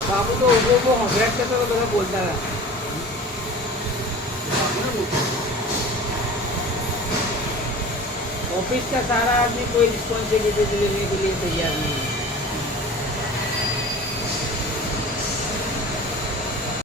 बाबू तो वो हंड्रेड के तो बोलता है ऑफिस का सारा आदमी कोई रिस्पॉन्सिबिलिटी लेने के लिए तैयार नहीं है।